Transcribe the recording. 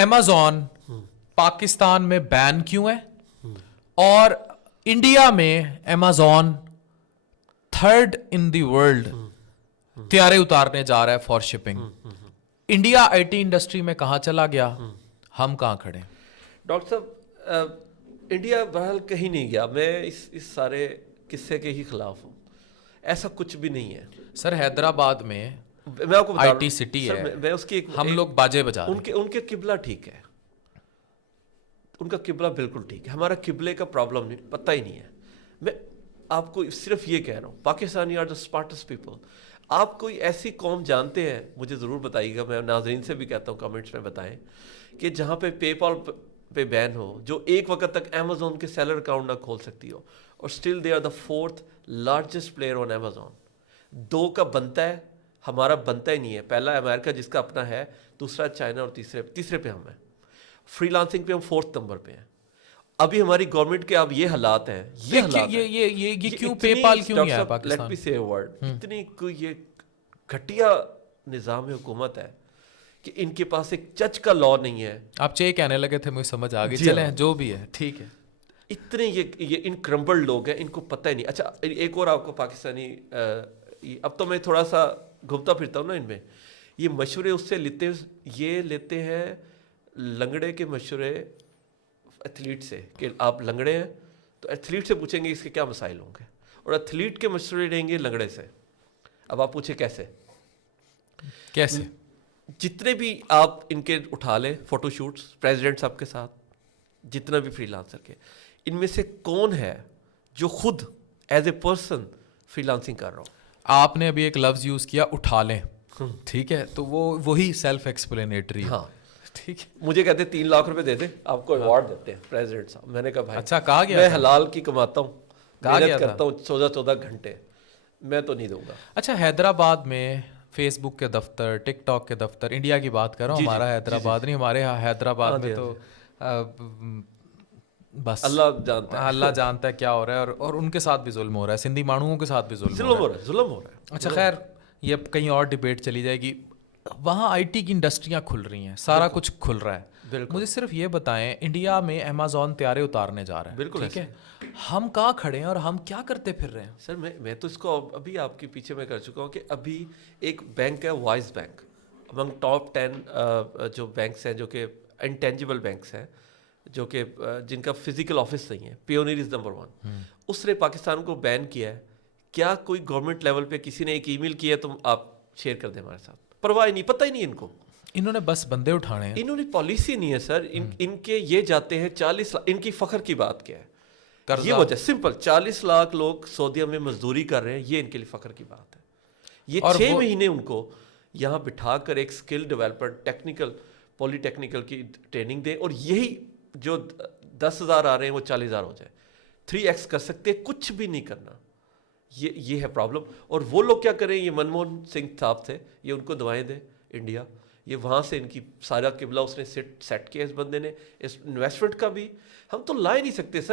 Amazon Pakistan میں بین کیوں ہے اور انڈیا میں ایمیزون تھرڈ ان دی ورلڈ طیارے اتارنے جا رہا ہے for shipping. India I T industry میں کہاں چلا گیا, ہم کہاں کھڑے؟ ڈاکٹر صاحب انڈیا بہرحال کہیں نہیں گیا. میں اس سارے قصے کے ہی خلاف ہوں. ایسا کچھ بھی نہیں ہے سر. حیدرآباد میں آپ کو آئی ٹی سٹی ہے, میں اس کی ہم لوگ باجے بجا رہے ہیں. ان کے قبلہ ٹھیک ہے, ان کا قبلہ بالکل ٹھیک ہے. ہمارا قبلے کا پرابلم نہیں, پتہ ہی نہیں ہے. میں آپ کو صرف یہ کہہ رہا ہوں, Pakistani are the smartest people. آپ کوئی ایسی قوم جانتے ہیں, مجھے ضرور بتائیے گا. میں ناظرین سے بھی کہتا ہوں کمنٹس میں بتائیں کہ جہاں پہ پے پال پہ بین ہو, جو ایک وقت تک امیزون کے سیلر اکاؤنٹ نہ کھول سکتی ہو, اور still they are the 4th largest player on Amazon. 2 کا بنتا ہے, ہمارا بنتا ہی نہیں ہے. پہلا امریکہ جس کا اپنا ہے, دوسرا چائنا, اور تیسرے پہ ہم ہیں. فری لانسنگ پہ ہم 4th نمبر پہ ہیں. ابھی ہماری گورنمنٹ کے اب یہ حالات ہیں. یہ کیوں پے پال کیوں نہیں آیا پاکستان؟ لیٹ می سے ورڈ, اتنی کوئی یہ گھٹیا نظام حکومت ہے کہ ان کے پاس ایک چچ کا لا نہیں ہے. آپ چے کہنے لگے تھے, مجھے سمجھ آ گئی. چلیں جو بھی ہے ٹھیک ہے. اتنے یہ ان کرمبل لوگ ہیں, ان کو پتہ ہی نہیں. اچھا ایک اور آپ کو پاکستانی, اب تو میں تھوڑا سا گھومتا پھرتا ہوں نا ان میں, یہ مشورے اس سے لیتے ہیں لنگڑے کے مشورے ایتھلیٹ سے, کہ آپ لنگڑے ہیں تو ایتھلیٹ سے پوچھیں گے اس کے کیا مسائل ہوں گے, اور ایتھلیٹ کے مشورے لیں گے لنگڑے سے. اب آپ پوچھیں کیسے؟ جتنے بھی آپ ان کے اٹھا لیں فوٹو شوٹس پریزیڈنٹ صاحب کے ساتھ, جتنا بھی فری لانسر کے, ان میں سے کون ہے جو خود as a person free lancing کر رہا ہو؟ آپ نے ابھی ایک لفظ یوز کیا, اٹھا لیں, ٹھیک ہے, تو وہی سیلف ایکسپلینیٹری. ہاں ٹھیک ہے. مجھے کہتے 3 لاکھ روپے دے دیں, آپ کو ایوارڈ دیتے ہیں پریزیڈنٹ صاحب. میں نے کہا بھائی اچھا کہا گیا, میں حلال کی کماتا ہوں, محنت کرتا ہوں 14 گھنٹے, میں تو نہیں دوں گا. اچھا حیدرآباد میں فیس بک کے دفتر, ٹک ٹاک کے دفتر, انڈیا کی بات کر رہا ہوں, ہمارا حیدرآباد نہیں, ہمارے یہاں حیدرآباد میں تو بس اللہ جانتا ہے کیا ہو رہا ہے, اور ان کے ساتھ بھی ظلم ہو رہا ہے, سندھی مانوؤں کے ساتھ بھی ظلم ہو رہا ہے. اچھا خیر, یہ کہیں اور ڈبیٹ چلی جائے گی. وہاں آئی ٹی کی انڈسٹریاں کھل رہی ہیں, سارا کچھ کھل رہا ہے. مجھے صرف یہ بتائیں, انڈیا میں امیزون طیارے اتارنے جا رہا ہے, ٹھیک ہے, ہم کہاں کھڑے ہیں اور ہم کیا کرتے پھر رہے ہیں؟ سر میں تو اس کو ابھی آپ کے پیچھے میں کر چکا ہوں کہ ابھی ایک بینک ہے وائز بینک, امنگ ٹاپ 10 جو بینکس ہیں, جو کہ انٹینجیبل بینکس ہیں, جو کہ جن کا فزیکل آفس نہیں ہے, پیونیر از نمبر 1. اس نے پاکستان کو بین کیا ہے. کیا کوئی گورنمنٹ لیول پہ کسی نے ایک ای میل کیا ہے تو آپ شیئر کر دیں ہمارے ساتھ؟ پرواہ نہیں, پتہ ہی نہیں ان کو. انہوں نے بس بندے اٹھانے ہیں, انہوں نے پالیسی نہیں ہے سر. ان کے یہ جاتے ہیں 40 لاکھ. ان کی فخر کی بات کیا ہے؟ یہ وجہ سمپل, 40 لاکھ لوگ سعودیہ میں مزدوری کر رہے ہیں, یہ ان کے لیے فخر کی بات ہے. یہ 6 مہینے ان کو یہاں بٹھا کر ایک اسکل ڈیولپمنٹ, ٹیکنیکل, پولی ٹیکنیکل کی ٹریننگ دیں, اور یہی جو 10,000 آ رہے ہیں وہ 40,000 ہو جائے. 3x کر سکتے, کچھ بھی نہیں کرنا. یہ ہے پرابلم. اور وہ لوگ کیا کریں, یہ منموہن سنگھ صاحب تھے, یہ ان کو دوائیں دیں انڈیا, یہ وہاں سے ان کی سارا قبلہ اس نے سیٹ کیا اس بندے نے. اس انویسٹمنٹ کا بھی ہم تو لا ہی نہیں سکتے سر.